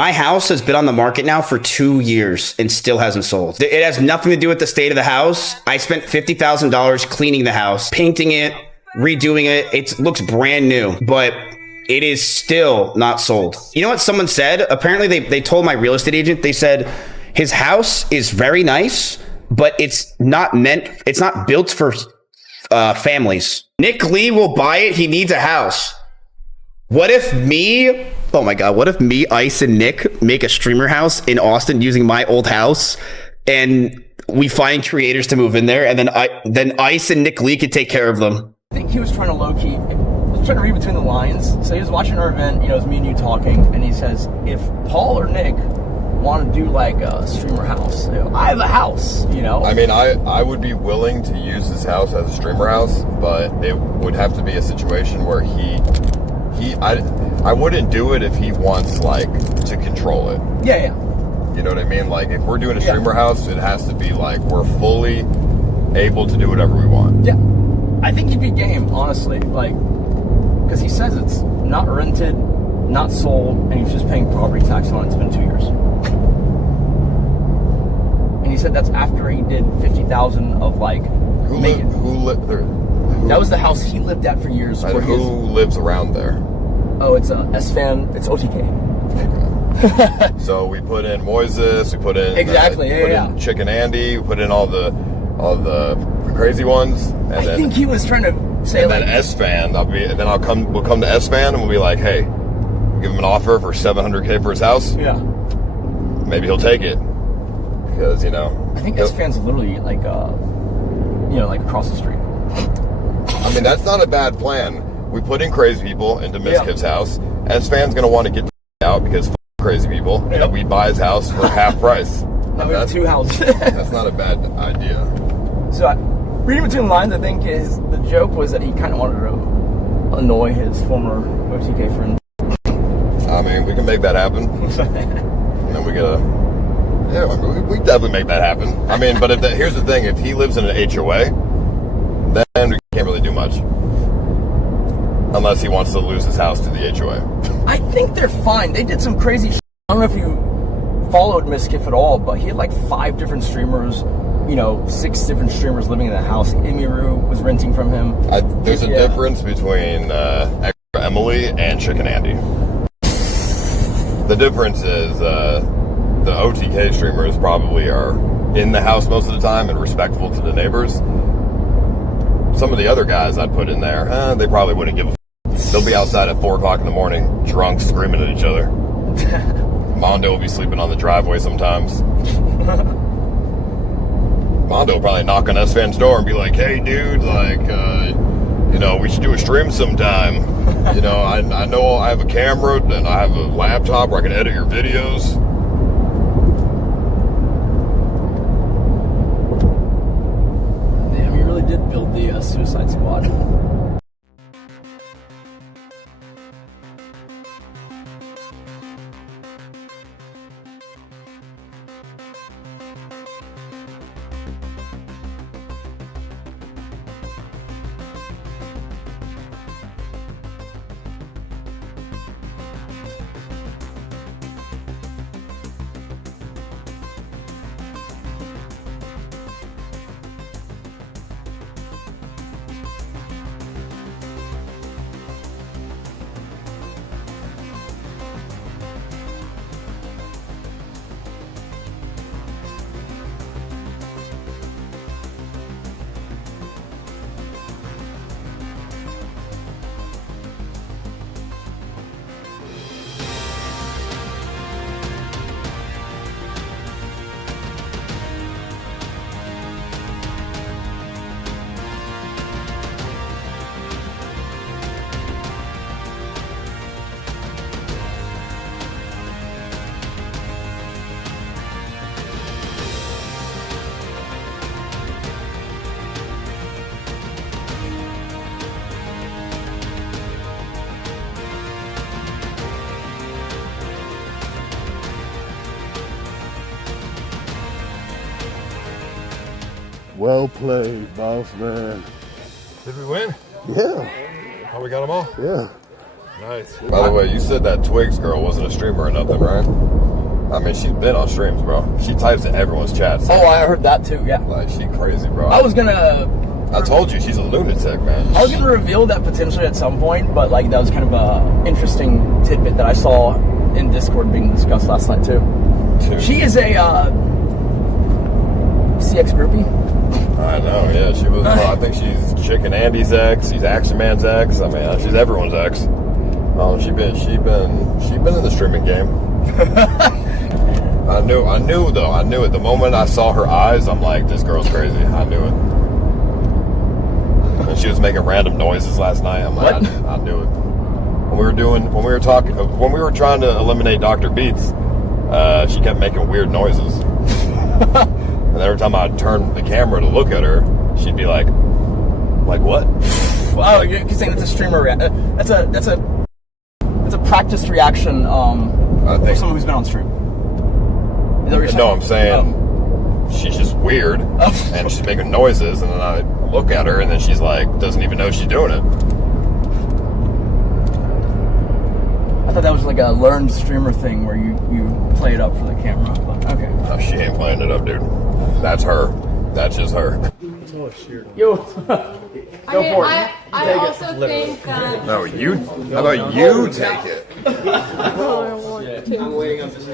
My house has been on the market now for 2 years and still hasn't sold. It has nothing to do with the state of the house. I spent $50,000 cleaning the house, painting it, redoing it. It looks brand new, but it is still not sold. You know what someone said? Apparently they told my real estate agent, they said his house is very nice, but it's not built for families. Nick Lee will buy it. He needs a house. What if me, oh my God, what if me, Ice, and Nick make a streamer house in Austin using my old house, and we find creators to move in there, and then Ice and Nick Lee could take care of them? I think he was trying to low-key, trying to read between the lines. So he was watching our event, you know, it was me and you talking, and he says, if Paul or Nick want to do like a streamer house, you know, I have a house, you know? I mean, I would be willing to use this house as a streamer house, but it would have to be a situation where I wouldn't do it if he wants, like, to control it. Yeah. You know what I mean? Like, if we're doing a streamer house, it has to be like we're fully able to do whatever we want. Yeah. I think he'd be game, honestly, like, because he says it's not rented, not sold, and he's just paying property tax on it. It's been 2 years. And he said that's after he did $50,000 of, like, Who lived there? That was the house he lived at for years. And who lives around there? Oh, it's S-Fan. It's OTK. Okay. So we put in Moises. We put in in Chicken Andy. We put in all the crazy ones. And I think he was trying to say, and like, then S-Fan. We'll come to S-Fan and we'll be like, hey, give him an offer for $700K for his house. Yeah. Maybe he'll take it because, you know. I think S-Fan's literally like, you know, like across the street. I mean, that's not a bad plan. We put in crazy people into Miskiv's house. S-Fan's going to want to get out because crazy people. Yep. And we buy his house for half price. Now we have 2 houses. That's not a bad idea. So, reading between the lines, I think the joke was that he kind of wanted to annoy his former OTK friend. I mean, we can make that happen. And then we we definitely make that happen. I mean, but here's the thing: if he lives in an HOA, then we can't really do much. Unless he wants to lose his house to the HOA. I think they're fine. They did some crazy shit. I don't know if you followed Miskiff at all, but he had like 5 different streamers, you know, 6 different streamers living in the house. Emiru was renting from him. There's a difference between Emily and Chicken Andy. The difference is the OTK streamers probably are in the house most of the time and respectful to the neighbors. Some of the other guys I'd put in there, they probably wouldn't give a f***. They'll be outside at 4 o'clock in the morning, drunk, screaming at each other. Mando will be sleeping on the driveway sometimes. Mando will probably knock on S-Fan's door and be like, hey, dude, like, you know, we should do a stream sometime. You know, I know I have a camera and I have a laptop where I can edit your videos. Damn, he really did build the Suicide Squad. Well played, boss man. Did we win? Yeah. Oh, we got them all? Yeah. Nice. By the way, you said that Twigs girl wasn't a streamer or nothing, right? I mean, she's been on streams, bro. She types in everyone's chats. Oh, I heard that too, yeah. Like, she crazy, bro. I was gonna... I told you, she's a lunatic, man. I was gonna reveal that potentially at some point, but like that was kind of a interesting tidbit that I saw in Discord being discussed last night too. She is a CX groupie. I know, yeah. She was. Well, I think she's Chicken Andy's ex. She's Action Man's ex. I mean, she's everyone's ex. She been in the streaming game. I knew though. I knew it. The moment I saw her eyes, I'm like, this girl's crazy. I knew it. And she was making random noises last night. I'm like, I knew it. When we were trying to eliminate Dr. Beats, she kept making weird noises. And every time I'd turn the camera to look at her, she'd be like what? Oh, you're saying that's a streamer that's a practiced reaction for someone who's been on stream. Is that what you're saying? No, I'm saying she's just weird and she's making noises, and then I look at her and then she's like doesn't even know she's doing it. I thought that was like a learned streamer thing where you play it up for the camera. But okay. No, she ain't playing it up, dude. That's her. That's just her. Yo. I also think that... No, you. How about you take it? I want to. I'm waiting on this.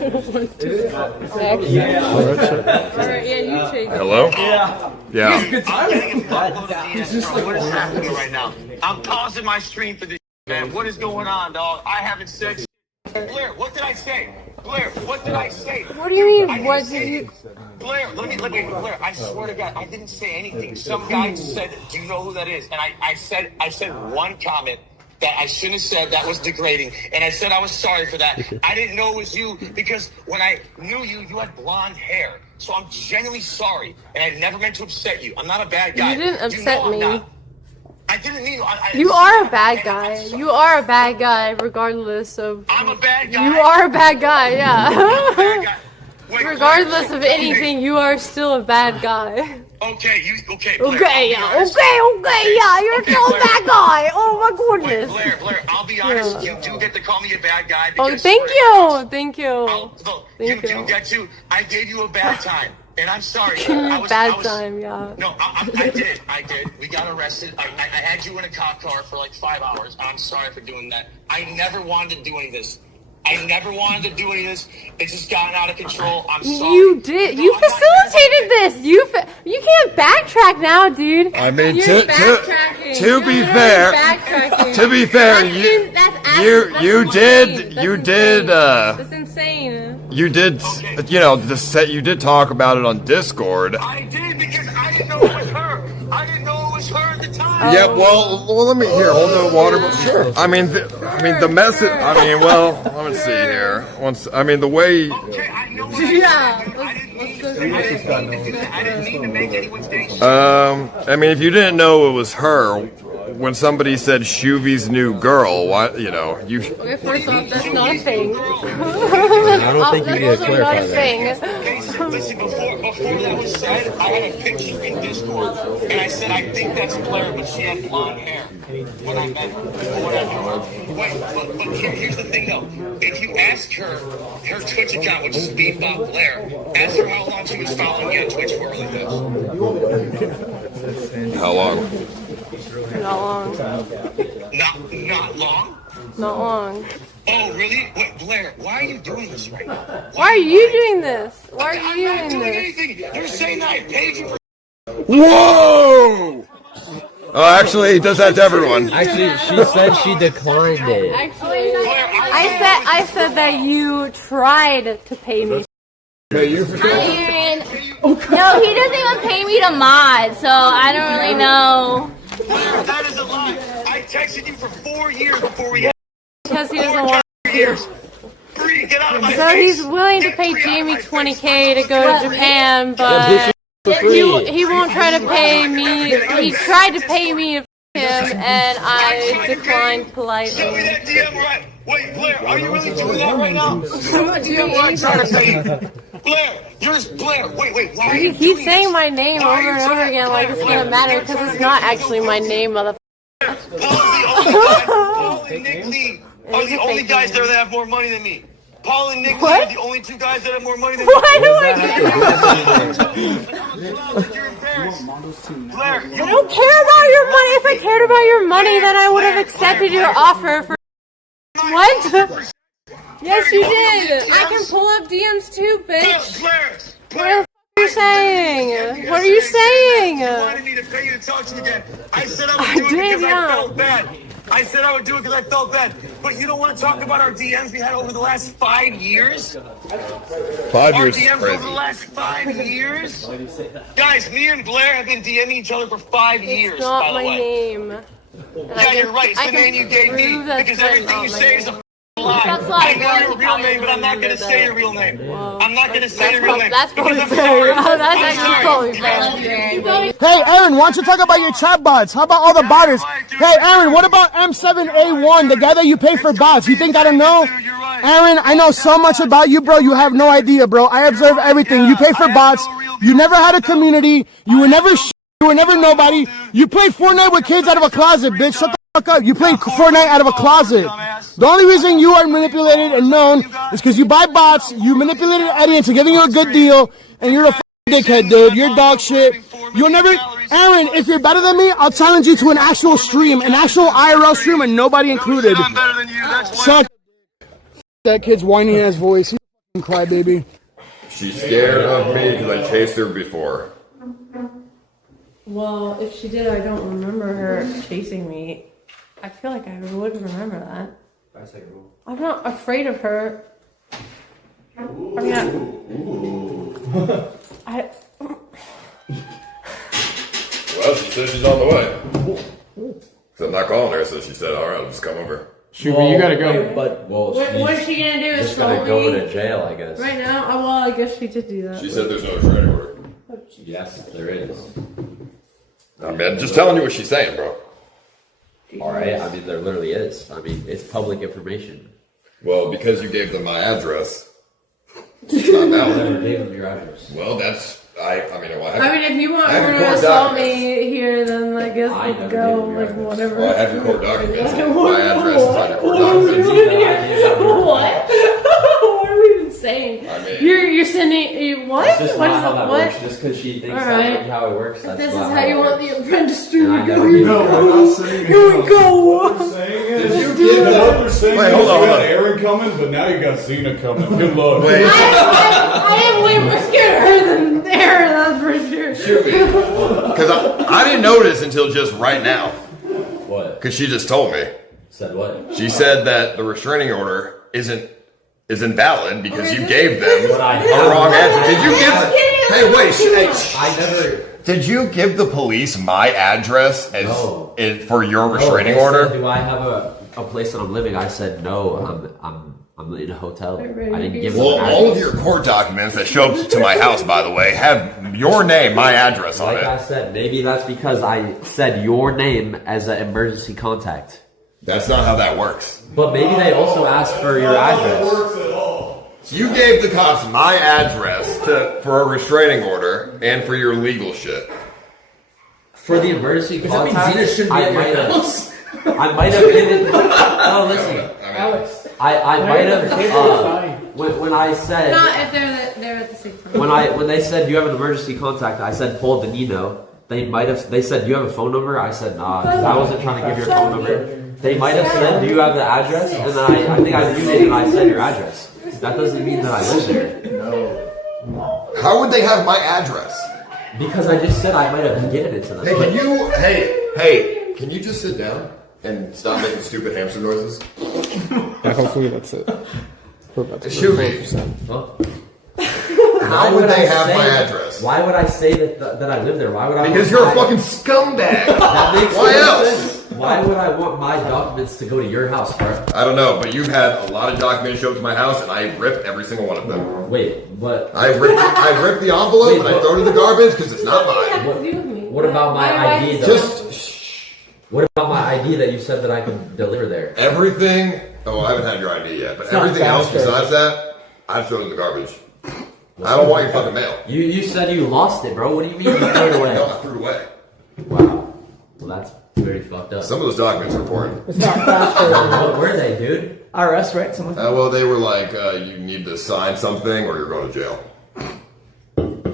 Alright, yeah, you take it. Hello? Yeah. What is happening right now? I'm pausing my stream for this, man. What is going on, dog? I haven't said shit. Blair, what did I say? Blair, what did I say? What do you mean? What did you... Blair, let me, Blair, I swear to God, I didn't say anything. Some guy said, do you know who that is? And I said one comment that I shouldn't have said, that was degrading. And I said I was sorry for that. I didn't know it was you because when I knew you had blonde hair. So I'm genuinely sorry. And I never meant to upset you. I'm not a bad guy. You didn't upset me. I didn't mean... You are a bad guy. You are a bad guy regardless of... I'm a bad guy. You are a bad guy, yeah. I'm a bad guy. Wait, regardless of anything, you are still a bad guy. Okay, Blair, okay, yeah, you're still a bad guy. Oh my goodness. Blair, I'll be honest, you do get to call me a bad guy. Oh, thank you. You do get to. I gave you a bad time, and I'm sorry. Bad time, yeah. No, I did. We got arrested. I had you in a cop car for like 5 hours. I'm sorry for doing that. I never wanted to do any of this. It's just gotten out of control. I'm sorry. You did. You facilitated this. You can't backtrack now, dude. I mean, You're to be fair, you did. That's insane. You did. You did talk about it on Discord. I did because I didn't know it was her. I didn't know it was her at the time. Yeah, well, let me hold the water. Sure. I mean, the message. I mean, well, let me see here. The way. Okay, I know. Yeah. I didn't mean to make anyone's day. I mean, if you didn't know it was her, when somebody said Shoovy's new girl, what you? Okay, first off, that's not a thing. I don't think you need to clarify that. Listen, before that was said, I had a picture in Discord, and I said I think that's Blair, but she had blonde hair when I met her. Whatever. Wait, but here's the thing though. If you ask her Twitch account, which is Beatbot Blair, ask her how long she was following you on Twitch for early this. How long? Not long. Not long? Not long. Oh, really? Wait, Blair, why are you doing this right now? Why are you doing this? Why are you I'm not doing doing this? anything. You're saying that I paid you for... Whoa! Oh, actually, he does that to everyone. Actually, she said she declined it. Actually, I said that you tried to pay me. Aaron. No, he doesn't even pay me to mod, so I don't really know. That is a lie. I texted you for 4 years before we had Because he doesn't want to. years. Get out of my So face. he's willing to pay Jamie $20K to go to Japan, but he won't try to pay me. He tried to pay me to him, and I declined Show me politely. that DM right. Wait, Blair, are you really doing that right now? I'm not doing anything. Blair, you're just Blair. Wait. Why are You you keep doing saying this? my name over and over again like it's gonna matter because it's not actually my name, motherfucker. Paul and Nick Lee are the only guys there that have more money than me. Paul and Nick are the only two guys that have more money than me. Why do I get You're embarrassed. Blair, I don't care about your money. If I cared about your money, then I would have accepted your offer for what? Yes, you did. I can pull up DMs too, bitch. What are you saying? What are you saying? You wanted me to pay you to talk to you again. I said I would do it because I felt bad. I said I would do it because I felt bad. But you don't want to talk about our DMs we had over the last 5 years? 5 Our years is DMs crazy. over the last 5 years? Guys, me and Blair have been DMing each other for 5 years, It's not by the my way. name. Yeah, you're right. It's the name you gave me. Because everything you say is a lie. That's I like know your real name, but I'm not going to say your real name. I'm not going to say your real name. That's probably because I'm fair. sorry. That's I'm actually sorry. probably fair. Hey, Aaron, why don't you talk about your chat bots? How about all the botters? Hey, Aaron, what about M7A1, the guy that you pay for bots? You think I don't know? Aaron, I know so much about you, bro. You have no idea, bro. I observe everything. You pay for bots. You never had a community. You were never you were never nobody. You played Fortnite with kids out of a closet, bitch. Shut the fuck up. You played Fortnite out of a closet. The only reason you are manipulated and known is because you buy bots, you manipulated Eddie into giving you a good deal, and you're a dickhead, dude. You're dog shit. You'll never... Aaron, if you're better than me, I'll challenge you to an actual stream, an actual IRL stream, and nobody included. Shut that kid's whiny ass voice. He's a crybaby. She's scared of me because I chased her before. Well, if she did, I don't remember her chasing me. I feel like I would remember that. I'm not afraid of her. I mean, Well, she said she's on the way. So I'm not calling her, so she said, all right, I'll just come over. Well, you gotta go. But, well, what's she gonna do? She's gonna go to jail, I guess. Right now? Oh, well, I guess she did do that. She said there's no restraining order. Yes, there is. I mean, just telling you what she's saying, bro. Alright, I mean, there literally is. I mean, it's public information. Well, because you gave them my address, it's not I valid. never gave them your address. Well, that's... I mean, well, I mean, if you want I have her your to court assault documents. me here, then I guess I let's never go, gave you like, your whatever. Well, I have your court documents. My What? address is on your court What are we documents. doing here? What? What are we even saying? I mean... You're sending what? It's just What not is how it? that What? works. Just because she thinks Alright. that's how it works. That's This is not how you it want works. the apprentice to And I go. never Here gave we you go. your Here we go. Did you give them... Wait, hold on, hold on. Aaron coming, but now you got Xena coming. Good luck. Wait. I am way more scared of her than Aaron, that's for sure. Because I didn't notice until just right now. What? Because she just told me. Said what? She said that the restraining order isn't valid because you gave them But I a wrong answer. Did you give... Hey, wait. I never... Did you give the police my address as for your restraining they order? said, do I have a place that I'm living? I said no. I'm in a hotel. I didn't give them Well, an all of address. your court documents that show up to my house, by the way, have your name, my address on Like I it. said, maybe that's because I said your name as an emergency contact. That's not how that works. But maybe they also asked for your address. You gave the cops my address for a restraining order and for your legal shit. For the emergency Does that mean contact, Xena should be I at might your have. house? I might have given. No, listen. Alex. I might have. When I said. Not if they're at the same time. When they said you have an emergency contact, I said Paul Danino. They said do you have a phone number? I said nah, because I wasn't trying to give your phone number. They might have said do you have the address? And then I think I viewed it and I said your address. That doesn't mean that I live there. How would they have my address? Because I just said I might have given it to them. Hey, can you just sit down and stop making stupid hamster noises? Yeah, hopefully that's it. We're about to Shooby. Huh? How would they have my address? Why would I say that I live there? Why would I? Because you're a fucking scumbag. That makes Why no else? sense. Why would I want my documents to go to your house, bro? I don't know, but you've had a lot of documents show up to my house, and I ripped every single one of them. Wait, but I ripped the envelope and I throw it in the garbage because it's not mine. what about my ID? Though? What about my ID that you said that I could deliver there? Everything. Oh, I haven't had your ID yet, but everything else besides that, I've thrown it in the garbage. I don't want your fucking mail. You said you lost it, bro. What do you mean you threw it away? No, I threw it away. Wow. So that's very fucked up. Some of those documents were porn. It's not faster. What were they, dude? IRS, right? Something like that. Well, they were like, you need to sign something or you're going to jail.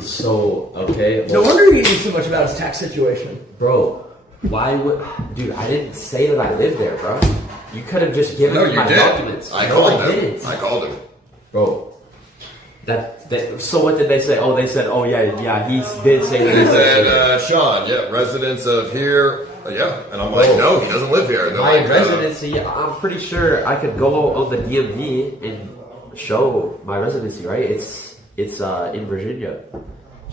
So, okay. No wonder he knew so much about his tax situation. Bro, why would... Dude, I didn't say that I lived there, bro. You could have just given me my documents. I No, called I him. didn't. I called him. Bro. So what did they say? Oh, they said, oh yeah, he did say that. He said, Sean, yeah, residence of here. Yeah. And I'm like, no, he doesn't live here. And they're My like, residency, I'm pretty sure I could go on the DMV and show my residency, right? It's in Virginia.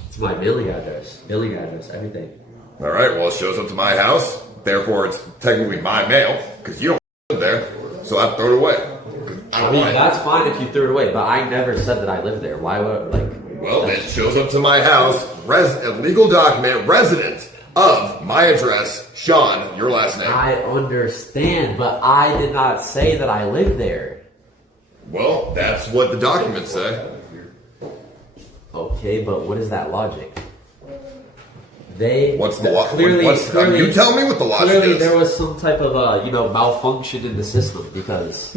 It's my billing address, everything. all right, well, it shows up to my house. Therefore, it's technically my mail because you don't live there. So I throw it away. I mean, that's fine if you threw it away, but I never said that I lived there. Why would, like... Well, it shows up to my house, a legal document, resident of my address, Sean, your last name. I understand, but I did not say that I lived there. Well, that's what the documents say. Okay, but what is that logic? They... What's the logic? Clearly, you tell me what the logic clearly is. there was some type of, malfunction in the system, because...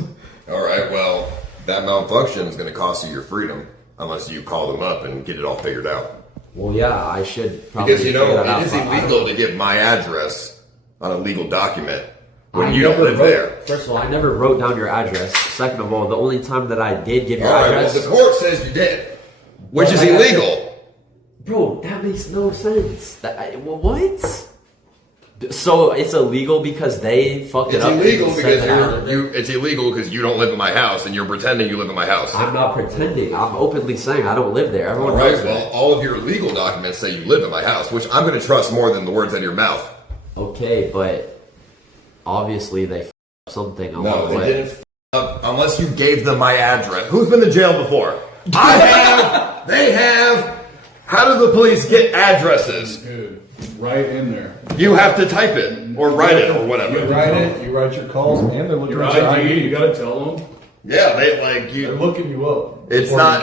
All right, well, that malfunction is going to cost you your freedom unless you call them up and get it all figured out. Well, yeah, I should probably Because, it is illegal to give my address on a legal document when you don't live there. First of all, I never wrote down your address. Second of all, the only time that I did give your All right, address... well, the court says you did, which is illegal. Bro, that makes no sense. What? So it's illegal because they fucked it It's up? illegal and said because that it's illegal because you don't live in my house and you're pretending you live in my house. I'm not pretending. I'm openly saying I don't live there. Everyone All right, knows well, that. all of your legal documents say you live in my house, which I'm going to trust more than the words out of your mouth. Okay, but obviously they f***ed up something along No, the they way. didn't f up unless you gave them my address. Who's been to jail before? I have. They have. How do the police get addresses? Dude, right in there. You have to type it or write it or whatever. You write it, you write your calls, and they're looking at your ID. You gotta tell them. Yeah, they're looking you up. It's not,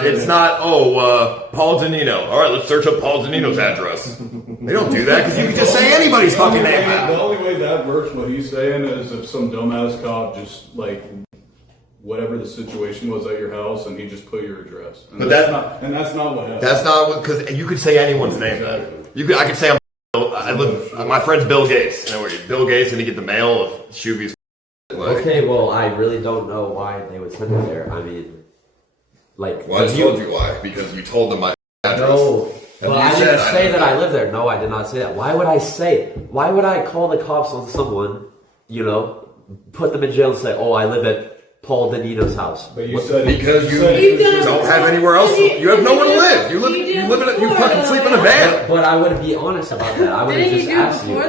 Paul Danino. All right, let's search up Paul Danino's address. They don't do that because you can just say anybody's fucking name. The only way that works, what he's saying, is if some dumbass cop just, whatever the situation was at your house, and he just put your address. And that's not what happened. That's not because you could say anyone's name then. I could say my friend's Bill Gates. Bill Gates, and he get the mail of Shoovy's. Okay, well, I really don't know why they would send it there. I mean, Well, I told you why. Because you told them my address. No, well, I didn't say that I live there. No, I did not say that. Why would I call the cops on someone, put them in jail and say, oh, I live at Paul Danino's house? But you said because you don't have anywhere else. You have nowhere to live. You fucking sleep in a van. But I would be honest about that. I would have just asked you.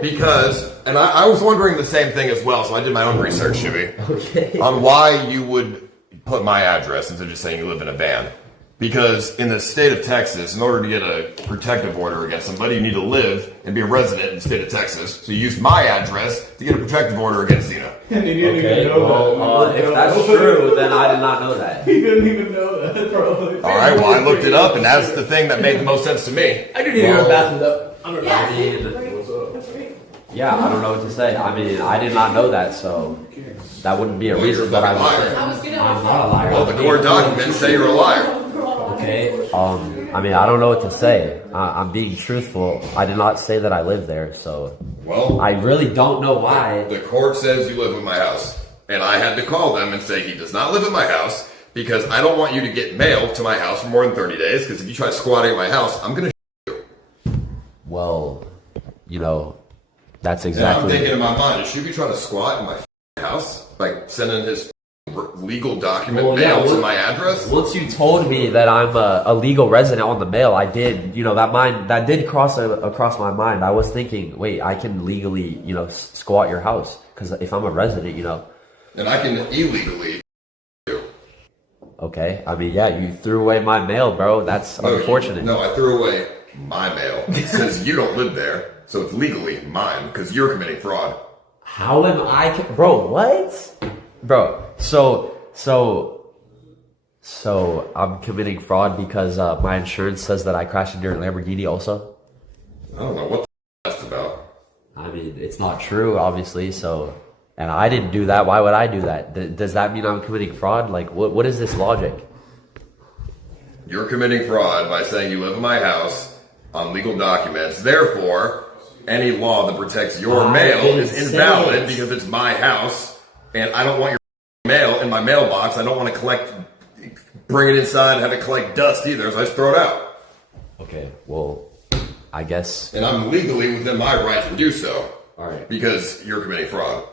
Because, and I was wondering the same thing as well, so I did my own research, Shivy, on why you would put my address instead of just saying you live in a van. Because in the state of Texas, in order to get a protective order against somebody, you need to live and be a resident in the state of Texas. So you use my address to get a protective order against Xena. And you didn't even know that. If that's true, then I did not know that. He didn't even know that, probably. All right, well, I looked it up, and that's the thing that made the most sense to me. I didn't hear a bathroom though. I don't know. I don't know what to say. I mean, I did not know that, so that wouldn't be a reason that I would say. I'm not a liar. Well, the court documents say you're a liar. Okay. I mean, I don't know what to say. I'm being truthful. I did not say that I live there, so. Well, I really don't know why. The court says you live in my house, and I had to call them and say he does not live in my house because I don't want you to get mail to my house for more than 30 days. Because if you try squatting at my house, I'm gonna. Well, that's exactly. And I'm thinking in my mind, should we try to squat in my house, sending his legal document mail to my address? Once you told me that I'm a legal resident on the mail, I did, that did cross across my mind. I was thinking, wait, I can legally, squat your house because if I'm a resident, and I can illegally. Okay, I mean, yeah, you threw away my mail, bro. That's unfortunate. No, I threw away my mail. It says you don't live there, so it's legally mine because you're committing fraud. How am I, bro? What, bro? So I'm committing fraud because my insurance says that I crashed into your Lamborghini also? I don't know what that's about. I mean, it's not true, obviously, so... And I didn't do that. Why would I do that? Does that mean I'm committing fraud? Like, what is this logic? You're committing fraud by saying you live in my house on legal documents. Therefore, any law that protects your mail is invalid because it's my house, and I don't want your mail in my mailbox. I don't want to bring it inside and have it collect dust either, so I just throw it out. Okay, well, I guess... And I'm legally within my right to do so. All right. Because you're committing fraud.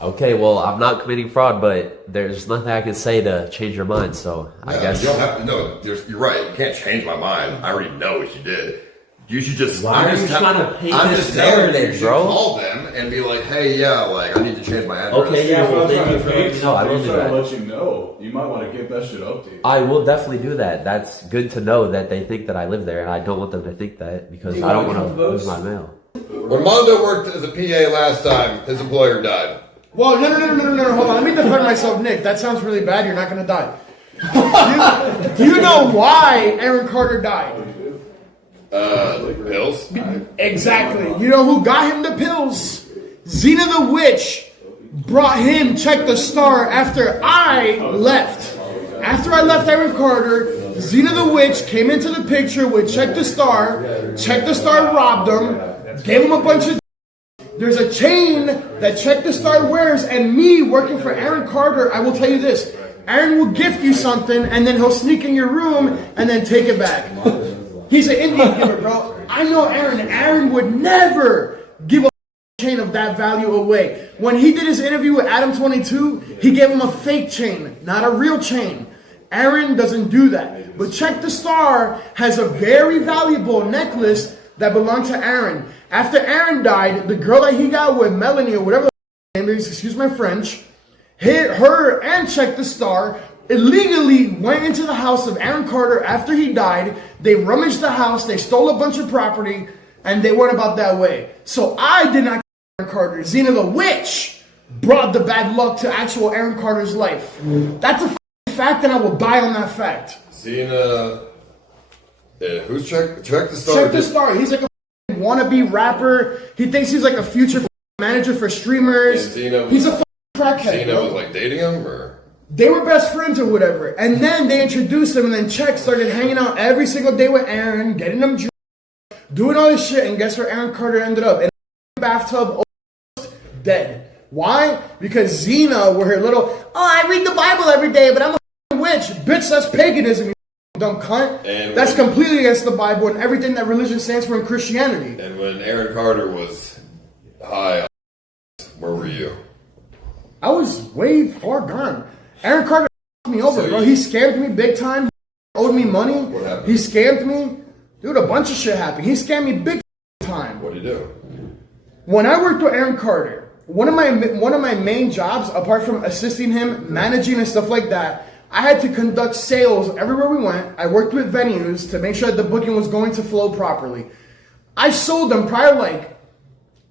Okay, well, I'm not committing fraud, but there's nothing I can say to change your mind, so I guess... You don't have to, no, you're right. You can't change my mind. I already know what you did. You should just... Why are you trying to paint this narrative, bro? Call them and be like, hey, yeah, like, I need to change my address. Okay, yeah, well, thank you for letting me know. I will do that. Let you know. You might want to get that shit updated. I will definitely do that. That's good to know that they think that I live there, and I don't want them to think that because I don't want to lose my mail. When Mando worked as a PA last time, his employer died. Well, no, hold on. Let me defend myself, Nick. That sounds really bad. You're not going to die. Do you know why Aaron Carter died? Pills? Exactly. You know who got him the pills? Xena the Witch brought him Check the Star after I left. After I left Aaron Carter, Xena the Witch came into the picture with Check the Star. Check the Star robbed him, gave him a bunch of... There's a chain that Check the Star wears, and me working for Aaron Carter, I will tell you this. Aaron will gift you something, and then he'll sneak in your room, and then take it back. He's an Indian giver, bro. I know Aaron. Aaron would never give a chain of that value away. When he did his interview with Adam 22, he gave him a fake chain, not a real chain. Aaron doesn't do that. But Check the Star has a very valuable necklace that belonged to Aaron. After Aaron died, the girl that he got with, Melanie or whatever the name is, excuse my French, hit her and Check the Star, illegally went into the house of Aaron Carter after he died. They rummaged the house, they stole a bunch of property, and they went about that way. So I did not kill Aaron Carter. Xena the Witch brought the bad luck to actual Aaron Carter's life. That's a fact, and I will die on that fact. Xena... who's Check the Star? Check the Star. He's like a wannabe rapper. He thinks he's like a future manager for streamers. He's a crackhead. Xena was like dating him, or they were best friends or whatever. And then they introduced him, and then Check started hanging out every single day with Aaron, getting him drunk, doing all this shit. And guess where Aaron Carter ended up? In a bathtub, almost dead. Why? Because Xena, with her little, I read the Bible every day, but I'm a witch. Bitch, that's paganism. Dumb cunt. That's completely against the Bible and everything that religion stands for in Christianity. And when Aaron Carter was high, where were you? I was way far gone. Aaron Carter me over, bro. He scammed me big time. He owed me money. What happened? He scammed me. Dude, a bunch of shit happened. He scammed me big time. What did he do? When I worked with Aaron Carter, one of my main jobs, apart from assisting him, managing and stuff like that, I had to conduct sales everywhere we went. I worked with venues to make sure that the booking was going to flow properly. I sold them prior,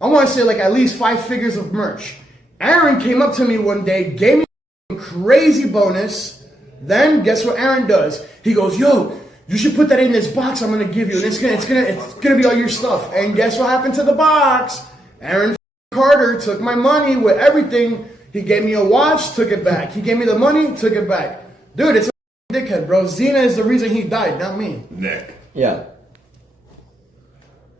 I want to say at least 5 figures of merch. Aaron came up to me one day, gave me a crazy bonus. Then guess what Aaron does? He goes, yo, you should put that in this box I'm gonna give you, and it's gonna be all your stuff. And guess what happened to the box? Aaron Carter took my money with everything. He gave me a watch, took it back. He gave me the money, took it back. Dude, it's a dickhead, bro. Xena is the reason he died, not me. Nick. Yeah.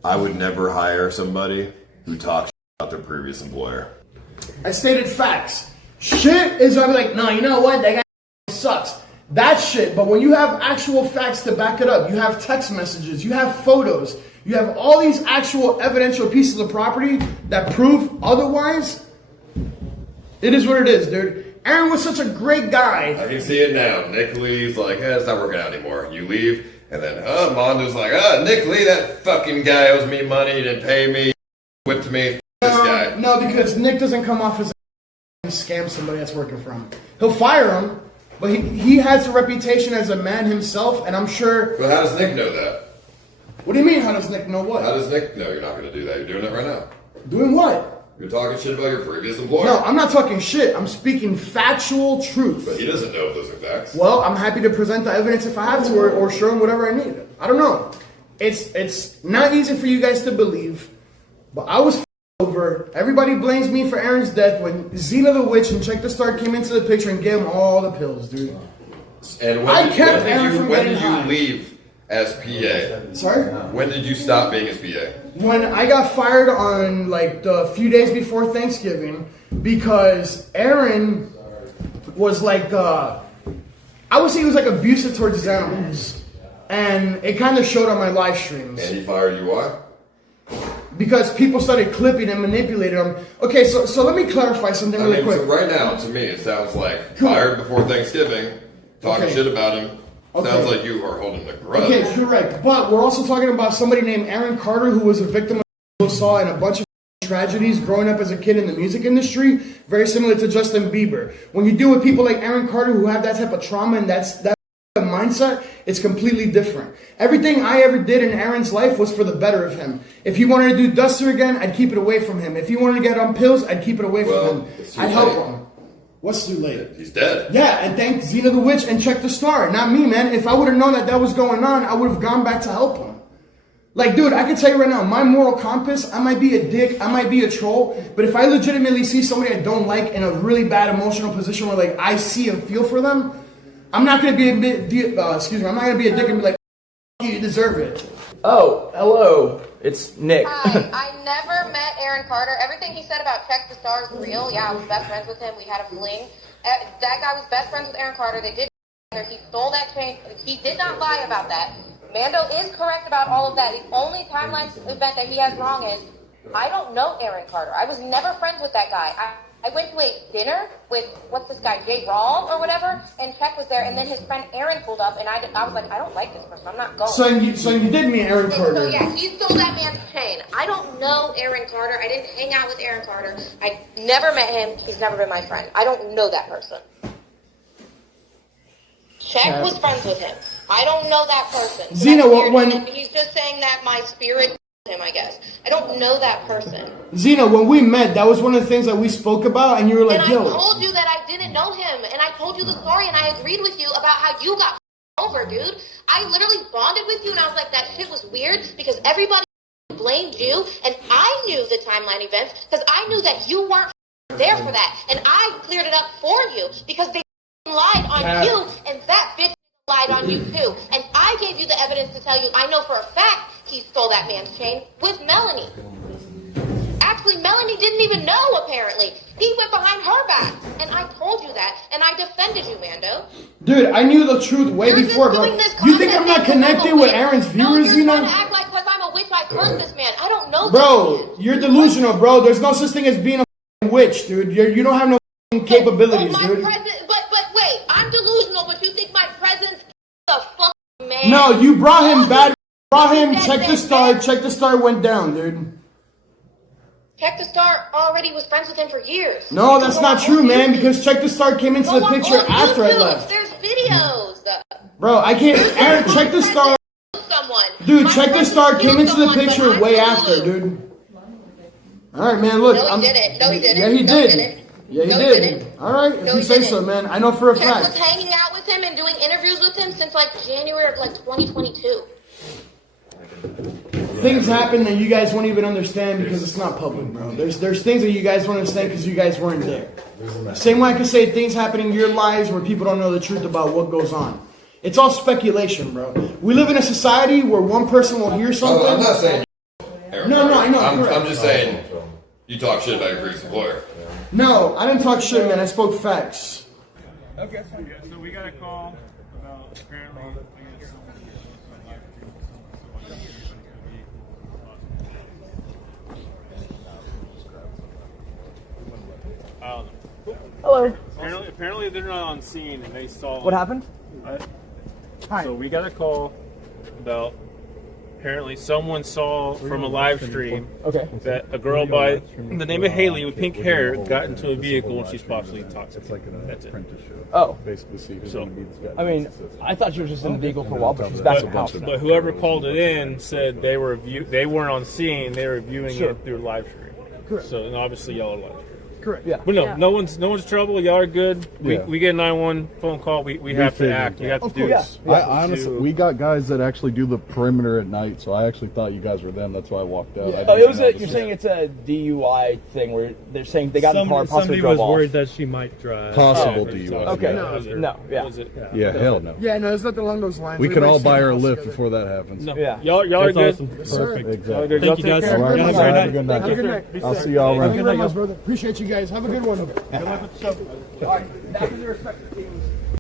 I would never hire somebody who talks about their previous employer. I stated facts. Shit is I'm like, no, you know what? That guy sucks. That's shit. But when you have actual facts to back it up, you have text messages, you have photos, you have all these actual evidential pieces of property that prove otherwise, it is what it is, dude. Aaron was such a great guy. I can see it now. Nick leaves, it's not working out anymore. You leave, and then, Mondo's like, Nick Lee, that fucking guy owes me money, he didn't pay me, whipped me, this guy. No, because Nick doesn't come off as a scam somebody that's working for him. He'll fire him, but he has a reputation as a man himself, and I'm sure... But how does Nick know that? What do you mean, how does Nick know what? How does Nick know you're not going to do that? You're doing it right now. Doing what? You're talking shit about your previous employer. No, I'm not talking shit. I'm speaking factual truth. But he doesn't know if those are facts. Well, I'm happy to present the evidence if I have to, or show him whatever I need. I don't know. it's not easy for you guys to believe, but I was over. Everybody blames me for Aaron's death when Xena the Witch and Check the Star came into the picture and gave him all the pills, dude. And when did you leave as PA? Sorry? When did you stop being his PA? When I got fired on like the few days before Thanksgiving because Aaron was like, I would say he was like abusive towards his animals. And it kind of showed on my live streams. And he fired you why? Because people started clipping and manipulating him. Okay, so let me clarify something really quick. So right now, to me, it sounds like fired before Thanksgiving, talking shit about him. Sounds like you are holding a grudge. Okay, correct. But we're also talking about somebody named Aaron Carter who was a victim of assault and a bunch of tragedies growing up as a kid in the music industry, very similar to Justin Bieber. When you deal with people like Aaron Carter who have that type of trauma and that mindset, it's completely different. Everything I ever did in Aaron's life was for the better of him. If he wanted to do Duster again, I'd keep it away from him. If he wanted to get on pills, I'd keep it away from him. I'd help him. What's too late? He's dead. Yeah, and thank Xena the Witch and Check the Star. Not me, man. If I would have known that was going on, I would have gone back to help him. Like, dude, I can tell you right now, my moral compass, I might be a dick, I might be a troll, but if I legitimately see somebody I don't like in a really bad emotional position where, like, I see and feel for them, I'm not gonna be I'm not gonna be a dick and be like, you deserve it. Oh, hello. It's Nick. Hi, I never met Aaron Carter. Everything he said about Check the Star is real. Yeah, I was best friends with him. We had a fling. That guy was best friends with Aaron Carter. They did together. He stole that chain. He did not lie about that. Mando is correct about all of that. The only timeline event that he has wrong is, I don't know Aaron Carter. I was never friends with that guy. I went to a dinner with, what's this guy, Jay Rawl or whatever, and Check was there, and then his friend Aaron pulled up, and I was like, I don't like this person, I'm not going. So you did meet Aaron Carter. So yeah, he stole that man's chain. I don't know Aaron Carter. I didn't hang out with Aaron Carter. I never met him. He's never been my friend. I don't know that person. Check was friends with him. I don't know that person. So Xena, when he's just saying that my spirit him, I guess. I don't know that person. Xena, when we met, that was one of the things that we spoke about, and you were like, and yo. I told you that I didn't know him, and I told you the story, and I agreed with you about how you got over, dude. I literally bonded with you, and I was like, that shit was weird, because everybody blamed you, and I knew the timeline events, because I knew that you weren't there for that, and I cleared it up for you, because they lied on you, and that bitch lied on you too. And I gave you the evidence to tell you, I know for a fact he stole that man's chain with Melanie. Actually, Melanie didn't even know, apparently. He went behind her back. And I told you that. And I defended you, Mando. Dude, I knew the truth way before, bro. You think I'm not connected with Aaron's viewers, you know? You're trying to act like because I'm a witch, I cursed this man. I don't know bro, you're delusional, bro. There's no such thing as being a witch, dude. You don't have no capabilities, dude. But wait, I'm delusional, but you think my presence is a fucking man? No, you brought him bad. Brought him, Check the Star went down, dude. Check the Star already was friends with him for years. No, that's not true, man, because Check the Star came into the picture after I left. There's videos. Bro, I can't. Aaron, Check the Star. Dude, Check the Star came into the picture way after, dude. Alright, man, look. No, he didn't. No, he didn't. Yeah, he did. Yeah, he did. Alright, if you say so, man. I know for a fact. Check was hanging out with him and doing interviews with him since like January of like 2022. Things happen that you guys won't even understand because it's not public, bro. There's things that you guys won't understand because you guys weren't there. Same way I can say things happen in your lives where people don't know the truth about what goes on. It's all speculation, bro. We live in a society where one person will hear something. I'm not saying. No, I know. I'm just saying you talk shit about your previous employer. No, I didn't talk shit, man. I spoke facts. Okay. So we got a call about apparently. Hello. Apparently they're not on scene and they saw. What happened? Hi. So we got a call about apparently someone saw from a live stream that a girl by the name of Haley with pink hair got into a vehicle and she's possibly toxic. That's it. Oh. So, I mean, I thought she was just in the vehicle for a while, but she's back in the house. But whoever called it in said they weren't on scene, they were viewing it through live stream. Correct. So and obviously y'all are live. Correct. Yeah. But no one's trouble. Y'all are good. We get a 911 phone call. We have to act. We have to do it. I honestly, we got guys that actually do the perimeter at night, so I actually thought you guys were them. That's why I walked out. Oh, it was you're saying it's a DUI thing where they're saying they got in the car, possibly drove off. Somebody was worried that she might drive. Possible DUI. Okay. No. Yeah. Hell no. Yeah, no, it's nothing along those lines. We can all buy her a lift before that happens. No. Yeah. Y'all are good. Awesome. Perfect. Exactly. Thank you guys. All right. Have a Good night. Have a good night. I'll see y'all around. Thank you very much, brother. Appreciate you guys. Have a good one. All right. Back to the respective teams.